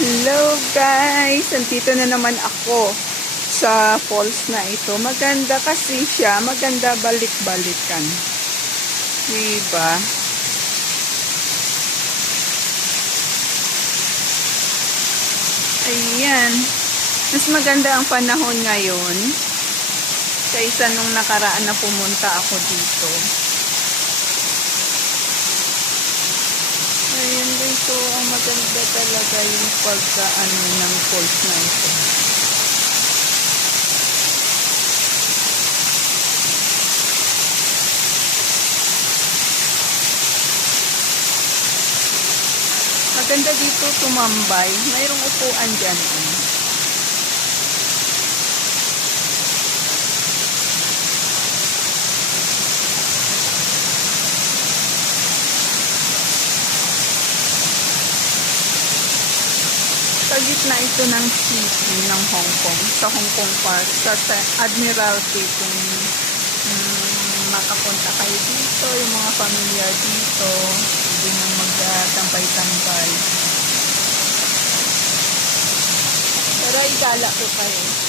Hello guys! Nandito na naman ako sa falls na ito. Maganda kasi siya. Maganda balik-balikan. Diba? Ayan. Mas maganda ang panahon ngayon kaysa nung nakaraan na pumunta ako dito. Ayan dito, ang maganda talaga yung pagkaano ng falls na ito. Maganda dito tumambay. Mayroong upuan dyan. Sa gitna ito ng city ng Hong Kong, sa Hong Kong Park, sa Admiralty, kung makapunta kayo dito, yung mga pamilya dito, hindi nang magtambay-tambay. Pero igala ko kayo.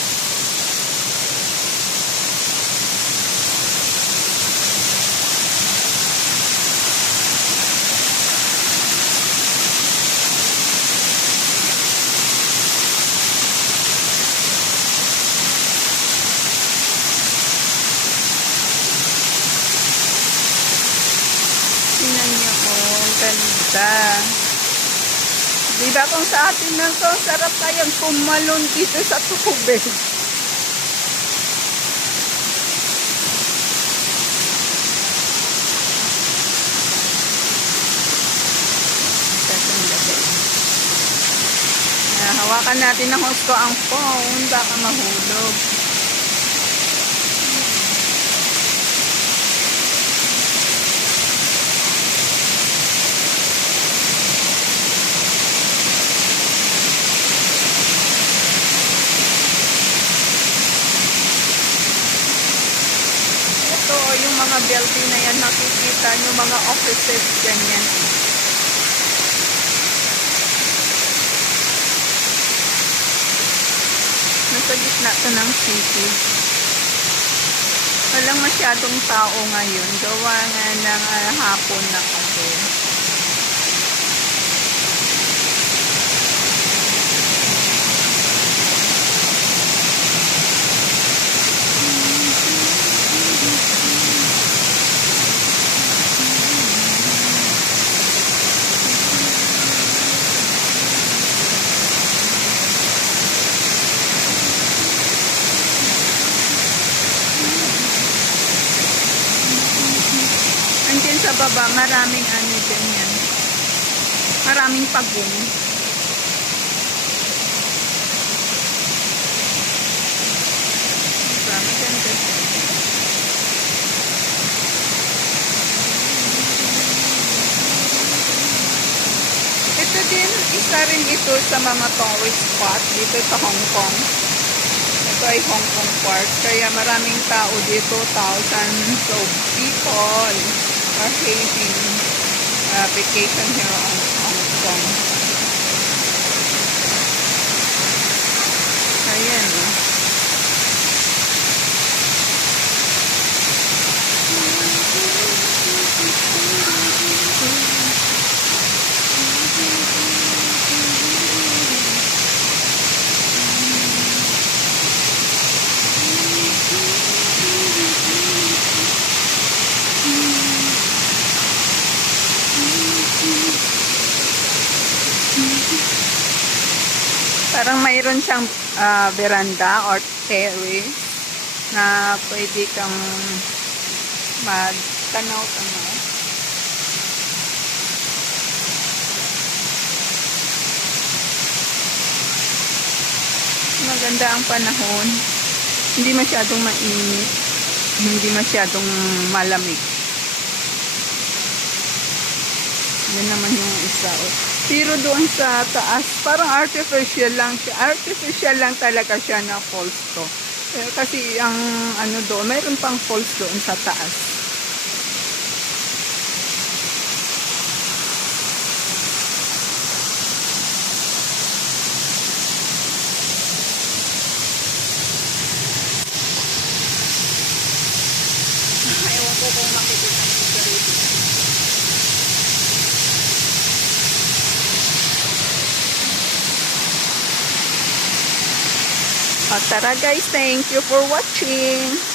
Ganda. Diba kung sa atin na to, sarap kayang pumalon dito sa tubig. Hawakan natin ng husto ang phone, baka mahulog. Yung mga building na yan, nakikita nyo mga offices, ganyan. Nasa gitna to ng city. Walang masyadong tao ngayon. Gawa nga ng hapon na kasi. Andyan sa baba, maraming ano ganyan. Maraming pagong. Maganda. Ito din, isa rin ito sa mga tourist spot dito sa Hong Kong. Ito ay Hong Kong Park. Kaya maraming tao dito, thousands of people are having vacation here on Hong Kong. Ayan. Parang mayroon siyang veranda or terrace na pwede kang magtanaw-tanaw. Maganda ang panahon. Hindi masyadong mainit. Hindi masyadong malamig. Yan naman yung isa. Pero doon sa taas, parang artificial lang siya. Artificial lang talaga siya na falls to. Kasi ang ano doon, mayroon pang falls doon sa taas. O, tara guys, thank you for watching.